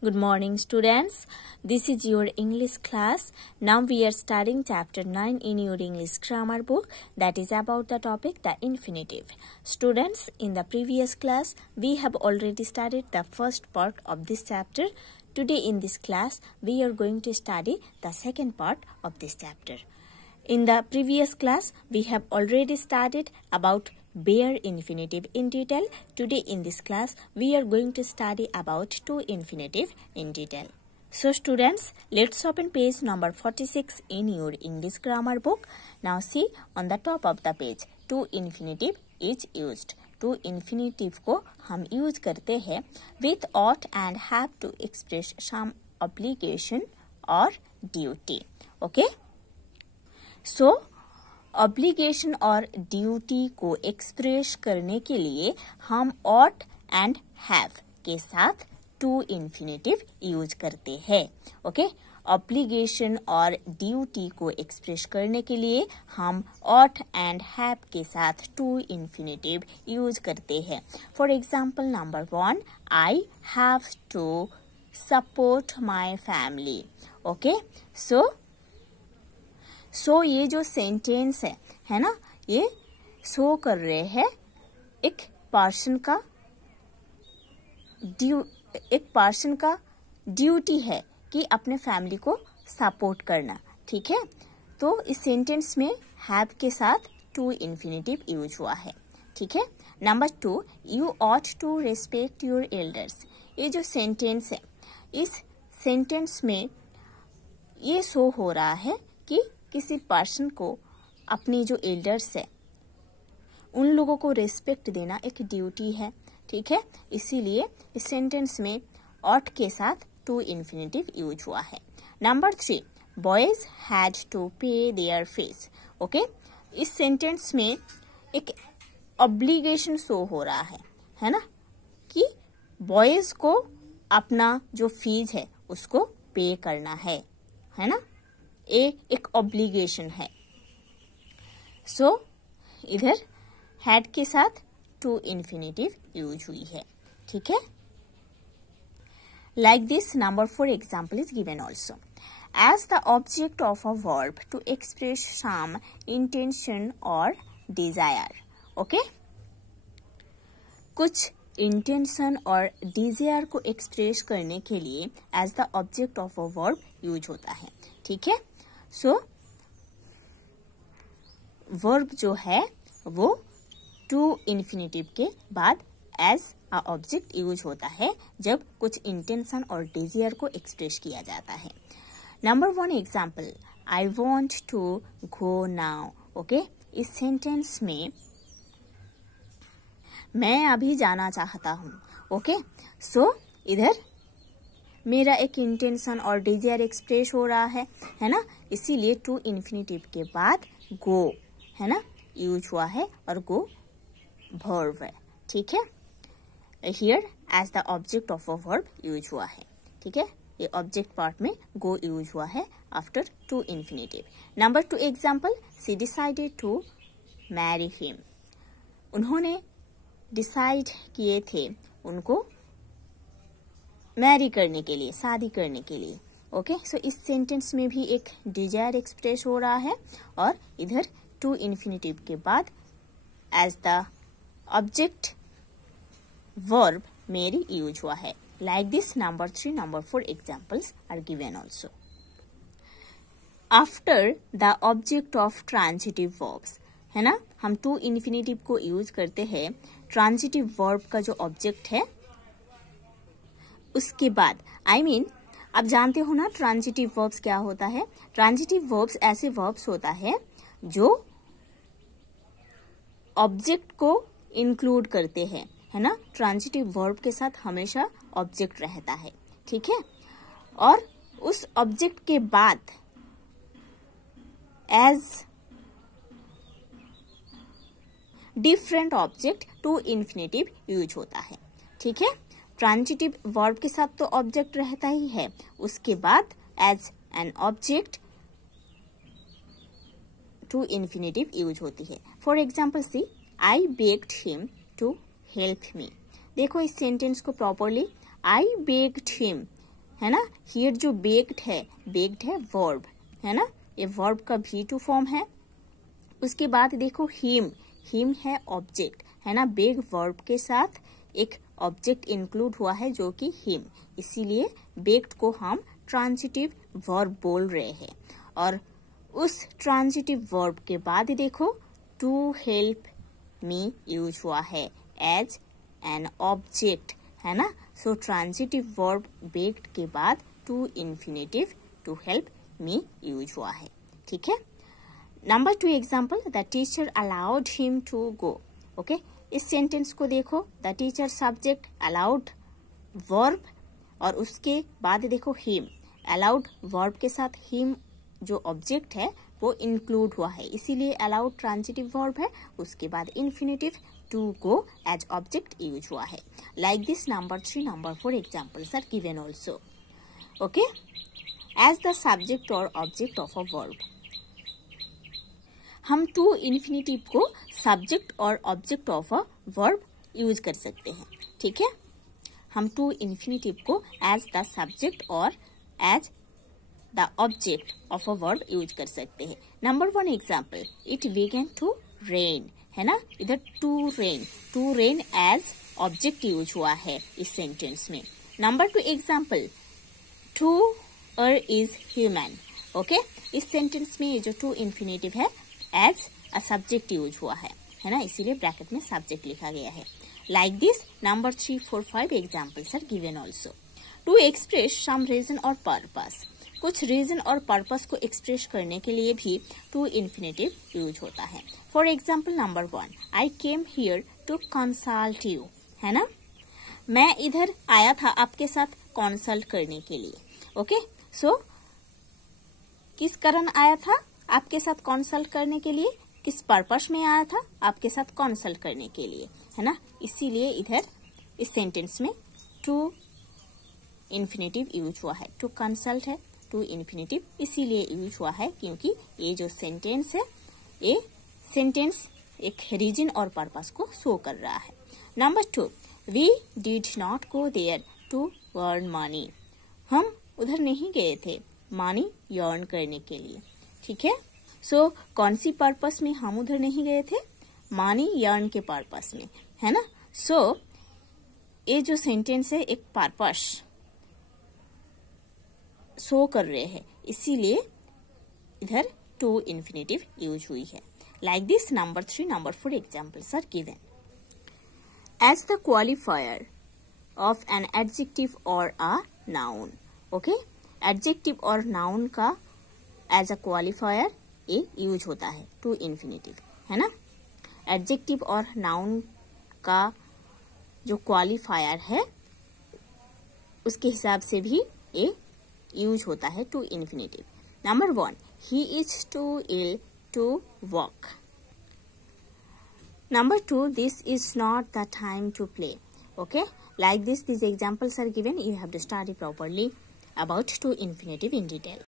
Good morning, students. This is your English class. Now we are studying chapter 9 in your English grammar book, that is about the topic the infinitive. Students, in the previous class, we have already studied the first part of this chapter. Today in this class, we are going to study the second part of this chapter. In the previous class, we have already studied about bare infinitive in detail. Today in this class, we are going to study about to infinitive in detail. So students, let's open page number 46 in your English grammar book. Now see on the top of the page, to infinitive is used. To infinitive को हम use करते हैं with ought and have to express some obligation or duty. Okay? So obligation और duty को express करने के लिए हम ought एंड हैव के साथ टू इन्फिनेटिव यूज करते हैं. ओके, ऑब्लिगेशन और ड्यूटी को एक्सप्रेस करने के लिए हम ought एंड हैव के साथ टू इन्फिनेटिव यूज करते हैं. For example number 1, I have to support my family. Okay, so ये जो सेंटेंस है ना, ये शो कर रहे हैं एक पर्सन का ड्यूटी है कि अपने फैमिली को सपोर्ट करना. ठीक है, तो इस सेंटेंस में हैव के साथ टू इन्फिनेटिव यूज हुआ है. ठीक है. Number 2, you ought to respect your elders. ये जो सेंटेंस है, इस सेंटेंस में ये शो हो रहा है कि किसी पर्सन को अपनी जो एल्डर्स है उन लोगों को रेस्पेक्ट देना एक ड्यूटी है. ठीक है, इसीलिए इस सेंटेंस में ऑट के साथ टू इन्फिनेटिव यूज हुआ है. नंबर 3, बॉयज हैड टू पे देयर फीस. ओके, इस सेंटेंस में एक ऑब्लिगेशन शो हो रहा है ना, कि बॉयज को अपना जो फीस है उसको पे करना है ना, एक ऑब्लिगेशन है. सो इधर हैड के साथ टू इन्फिनेटिव यूज हुई है. ठीक है. Like this number 4 example is given also. As the object of a verb to express some intention और डिजायर. ओके, कुछ इंटेंशन और डिजायर को एक्सप्रेस करने के लिए as the object of a verb use होता है. ठीक है. सो वर्ब जो है वो टू इन्फिनेटिव के बाद एज अ ऑब्जेक्ट यूज होता है जब कुछ इंटेंशन और डिजायर को एक्सप्रेस किया जाता है. Number 1 example, I want to go now. Okay, इस सेंटेंस में मैं अभी जाना चाहता हूँ. ओके, सो इधर मेरा एक इंटेंशन और डिजायर एक्सप्रेस हो रहा है ना, इसीलिए टू इन्फिनेटिव के बाद गो है ना यूज हुआ है और गो वर्ब है. ठीक है, here as the object of a verb use हुआ है. ठीक है, ये ऑब्जेक्ट पार्ट में गो यूज हुआ है after to infinitive. Number 2 example, she decided to marry him. उन्होंने डिसाइड किए थे उनको मैरी करने के लिए, शादी करने के लिए. ओके, सो इस सेंटेंस में भी एक डिजायर एक्सप्रेस हो रहा है और इधर टू इन्फिनेटिव के बाद as the object verb marry use हुआ है. Like this number 3, number 4 examples are given also. After the object of transitive verbs है ना, हम टू इन्फिनेटिव को यूज करते हैं ट्रांजिटिव वर्ब का जो ऑब्जेक्ट है उसके बाद. I mean, आप जानते हो ना ट्रांजिटिव वर्ब्स क्या होता है. ट्रांजिटिव वर्ब्स ऐसे वर्ब्स होता है जो ऑब्जेक्ट को इंक्लूड करते हैं है ना. ट्रांजिटिव वर्ब के साथ हमेशा ऑब्जेक्ट रहता है. ठीक है, और उस ऑब्जेक्ट के बाद as different object to infinitive use होता है. ठीक है, ट्रांजिटिव वर्ब के साथ तो ऑब्जेक्ट रहता ही है, उसके बाद as an object to infinitive use होती है. For example see, I begged him to help me. देखो इस सेंटेंस को प्रॉपरली, आई बेग्ड हिम है ना। हियर जो बेक्ड है वर्ब, है ना, ये वर्ब का V2 फॉर्म है। उसके बाद देखो हिम है ऑब्जेक्ट, है ना, बेग वर्ब के साथ एक ऑब्जेक्ट इंक्लूड हुआ है जो कि हिम, इसीलिए बेक्ड को हम ट्रांजिटिव वर्ब बोल रहे हैं। और उस ट्रांजिटिव वर्ब के बाद देखो टू हेल्प मी यूज हुआ है एज एन ऑब्जेक्ट, है ना। सो ट्रांजिटिव वर्ब बेक्ड के बाद to infinitive to help me use हुआ है, ठीक है। Number 2 example, the teacher allowed him to go. Okay, इस सेंटेंस को देखो, the teacher subject, allowed verb, और उसके बाद देखो हिम, अलाउड वर्ब के साथ हिम जो ऑब्जेक्ट है वो इंक्लूड हुआ है, इसीलिए अलाउड ट्रांजिटिव वर्ब है। उसके बाद infinitive to go as object use हुआ है। Like this number 3, number 4 examples are given also. Okay, as the subject और ऑब्जेक्ट ऑफ अ वर्ब, हम टू इन्फिनेटिव को सब्जेक्ट और object of a verb use कर सकते हैं, ठीक है। हम टू इन्फिनेटिव को एज द सब्जेक्ट और as the object of a verb use कर सकते हैं। Number 1 example, it begin to rain, है ना, इधर to rain as object use हुआ है इस सेंटेंस में। Number 2 example, to err is human. Okay, इस सेंटेंस में ये जो टू इन्फिनेटिव है एज अ सब्जेक्ट यूज हुआ है ना, इसीलिए ब्रैकेट में सब्जेक्ट लिखा गया है। Like this number 3, 4, 5 examples are given also. To express some reason और पर्पस, कुछ रीजन और पर्पस को एक्सप्रेस करने के लिए भी टू इन्फिनेटिव यूज होता है। For example number 1, I came here to consult you, है ना, मैं इधर आया था आपके साथ कंसल्ट करने के लिए। ओके, सो किस कारण आया था आपके साथ कंसल्ट करने के लिए, किस पर्पस में आया था आपके साथ कंसल्ट करने के लिए, है ना, इसीलिए इधर इस सेंटेंस में टू इन्फिनेटिव यूज हुआ है। टू कंसल्ट है, टू इन्फिनेटिव इसीलिए यूज हुआ है क्योंकि ये जो सेंटेंस है ये सेंटेंस एक रीजन और पर्पस को शो कर रहा है। Number 2, we did not go there to earn money, हम उधर नहीं गए थे मनी अर्न करने के लिए, ठीक है। सो कौन सी पर्पस में हम उधर नहीं गए थे, मनी अर्न के पर्पस में, है ना। सो ये जो सेंटेंस है एक पर्पस शो कर रहे हैं, इसीलिए इधर टू इन्फिनेटिव यूज हुई है। Like this number 3, number 4 examples are given. As the qualifier of an adjective और अ नाउन। ओके, एडजेक्टिव और नाउन का एज अ क्वालिफायर ये यूज होता है टू इन्फिनेटिव, है ना। एडजेक्टिव और नाउन का जो क्वालिफायर है उसके हिसाब से भी ये यूज होता है to infinitive. Number 1, he is too ill to walk. Number 2, this is not the time to play. Okay, like this, these examples are given. You have to study properly about to infinitive in detail.